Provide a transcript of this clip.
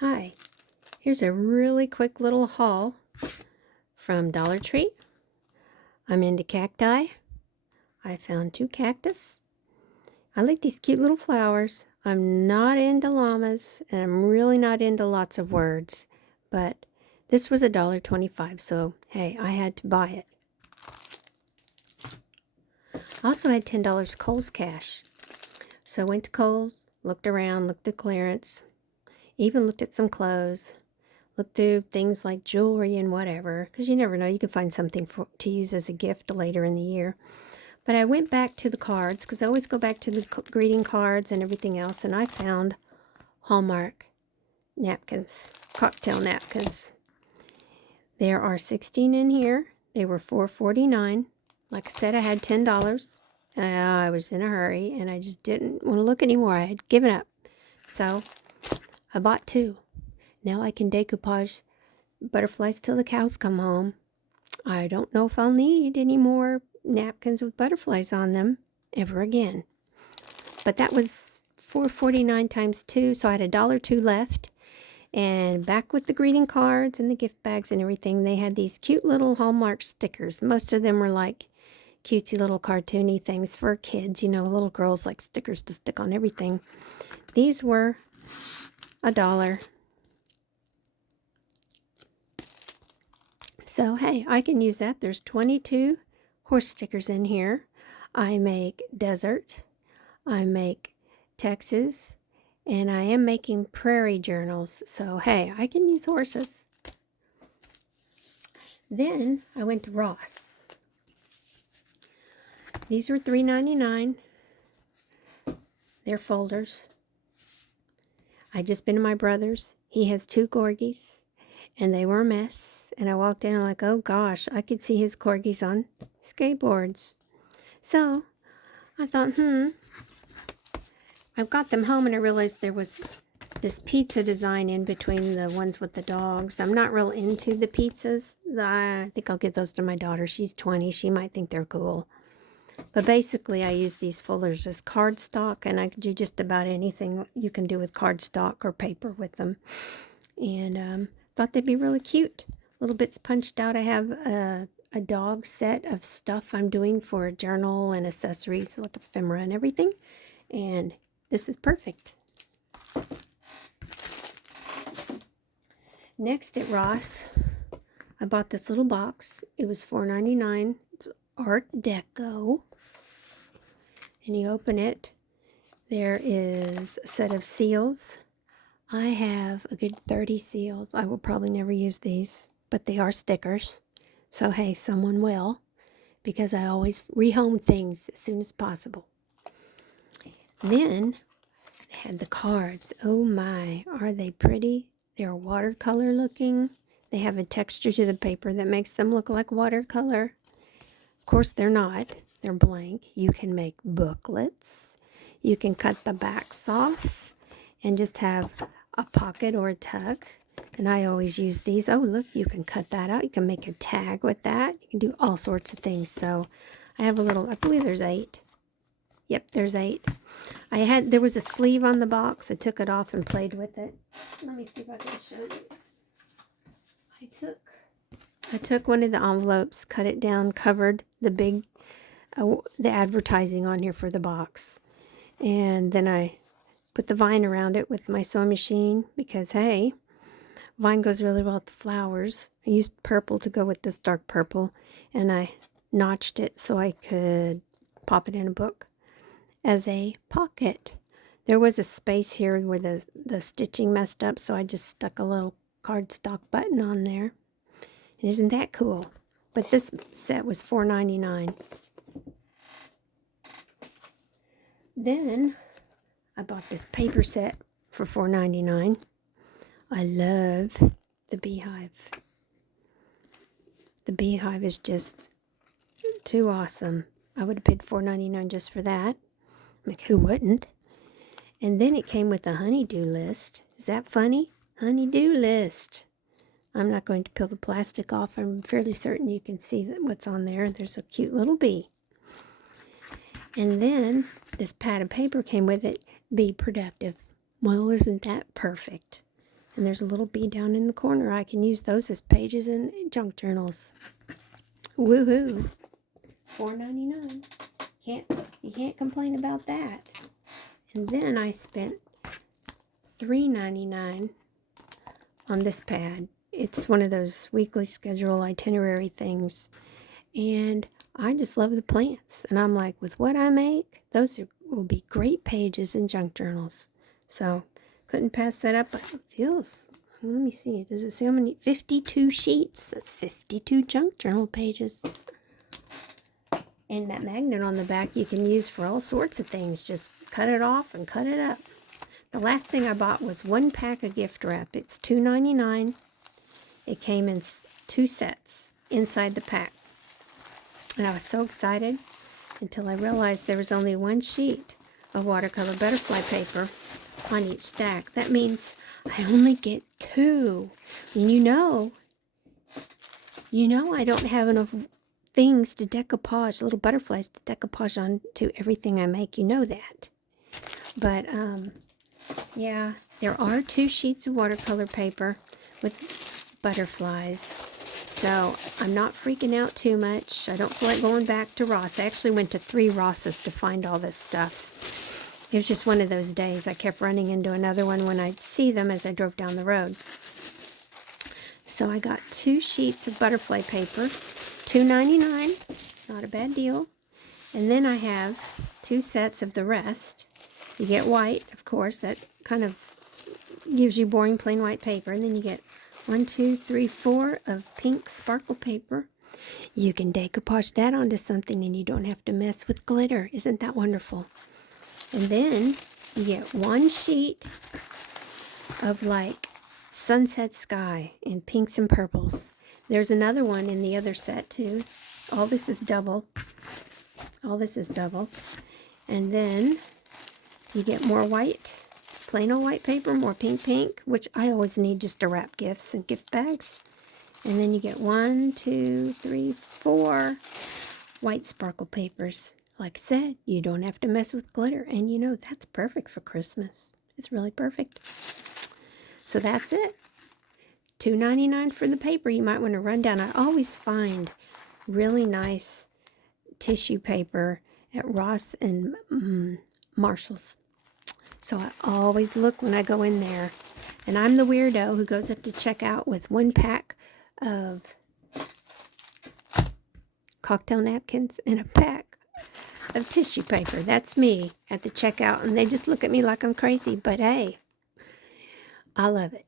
Hi, here's a really quick little haul from Dollar Tree. I'm into cacti. I found 2 cactus. I like these cute little flowers. I'm not into llamas, and I'm really not into lots of words, but this was $1.25, so hey, I had to buy it. I also had $10 Kohls cash. So I went to Kohls, looked around, looked at clearance, even looked at some clothes. Look through things like jewelry and whatever, because you never know, you could find something to use as a gift later in the year. But I went back to the cards, because I always go back to the greeting cards and everything else, and I found Hallmark napkins, cocktail napkins. There are 16 in here. They were $4.49. Like I said, I had $10, and I was in a hurry, and I just didn't want to look anymore. I had given up. So I bought 2. Now I can decoupage butterflies till the cows come home. I don't know if I'll need any more napkins with butterflies on them ever again. But that was $4.49 times 2, so I had $1.02 left. And back with the greeting cards and the gift bags and everything, they had these cute little Hallmark stickers. Most of them were like cutesy little cartoony things for kids. You know, little girls like stickers to stick on everything. These were $1. So, hey, I can use that. There's 22 horse stickers in here. I make desert, I make Texas, and I am making prairie journals. So, hey, I can use horses. Then I went to Ross. These were $3.99. They're folders. I just been to my brother's. He has 2 corgis, and they were a mess. And I walked in and I'm like, oh gosh, I could see his corgis on skateboards. So I thought, I got them home and I realized there was this pizza design in between the ones with the dogs. I'm not real into the pizzas. I think I'll give those to my daughter. She's 20. She might think they're cool. But basically, I use these folders as cardstock, and I can do just about anything you can do with cardstock or paper with them. And thought they'd be really cute. Little bits punched out. I have a dog set of stuff I'm doing for a journal and accessories, like ephemera and everything. And this is perfect. Next at Ross, I bought this little box. It was $4.99. It's Art Deco. And you open it. There is a set of seals. I have a good 30 seals. I will probably never use these, but they are stickers. So, hey, someone will, because I always rehome things as soon as possible. Then they had the cards. Oh my, are they pretty? They're watercolor looking. They have a texture to the paper that makes them look like watercolor. Of course, they're not. They're blank. You can make booklets. You can cut the backs off and just have a pocket or a tuck. And I always use these. Oh, look, you can cut that out. You can make a tag with that. You can do all sorts of things. So I have a little, I believe there's 8. Yep, there's 8. There was a sleeve on the box. I took it off and played with it. Let me see if I can show you. I took one of the envelopes, cut it down, covered the advertising on here for the box. And then I put the vine around it with my sewing machine because, hey, vine goes really well with the flowers. I used purple to go with this dark purple, and I notched it so I could pop it in a book as a pocket. There was a space here where the stitching messed up, so I just stuck a little cardstock button on there. And isn't that cool? But this set was $4.99. Then I bought this paper set for $4.99. I love the beehive. The beehive is just too awesome. I would have paid $4.99 just for that. Like, who wouldn't? And then it came with a honeydew list. Is that funny? Honeydew list. I'm not going to peel the plastic off. I'm fairly certain you can see what's on there. There's a cute little bee. And then this pad of paper came with it. Be productive. Well, isn't that perfect? And there's a little bee down in the corner. I can use those as pages in junk journals. Woohoo! $4.99. You can't complain about that. And then I spent $3.99 on this pad. It's one of those weekly schedule itinerary things. And I just love the plants. And I'm like, with what I make, will be great pages in junk journals. So, couldn't pass that up. But it feels, let me see, does it say how many? 52 sheets. That's 52 junk journal pages. And that magnet on the back you can use for all sorts of things. Just cut it off and cut it up. The last thing I bought was one pack of gift wrap. It's $2.99. It came in 2 sets inside the pack. And I was so excited until I realized there was only 1 sheet of watercolor butterfly paper on each stack. That means I only get 2. And you know I don't have enough things to decoupage, little butterflies to decoupage onto everything I make. You know that. But, yeah, there are 2 sheets of watercolor paper with butterflies. So I'm not freaking out too much. I don't feel like going back to Ross. I actually went to 3 Rosses to find all this stuff. It was just one of those days. I kept running into another one when I'd see them as I drove down the road. So I got 2 sheets of butterfly paper, $2.99. Not a bad deal. And then I have 2 sets of the rest. You get white, of course. That kind of gives you boring plain white paper. And then you get 1, 2, 3, 4 of pink sparkle paper. You can decoupage that onto something and you don't have to mess with glitter. Isn't that wonderful? And then you get 1 sheet of like sunset sky in pinks and purples. There's another one in the other set too. All this is double. All this is double. And then you get more white, plain old white paper, more pink, which I always need just to wrap gifts and gift bags. And then you get 1, 2, 3, 4 white sparkle papers. Like I said, you don't have to mess with glitter. And you know, that's perfect for Christmas. It's really perfect. So that's it. $2.99 for the paper. You might want to run down. I always find really nice tissue paper at Ross and Marshall's. So I always look when I go in there. And I'm the weirdo who goes up to check out with 1 pack of cocktail napkins and a pack of tissue paper. That's me at the checkout. And they just look at me like I'm crazy. But hey, I love it.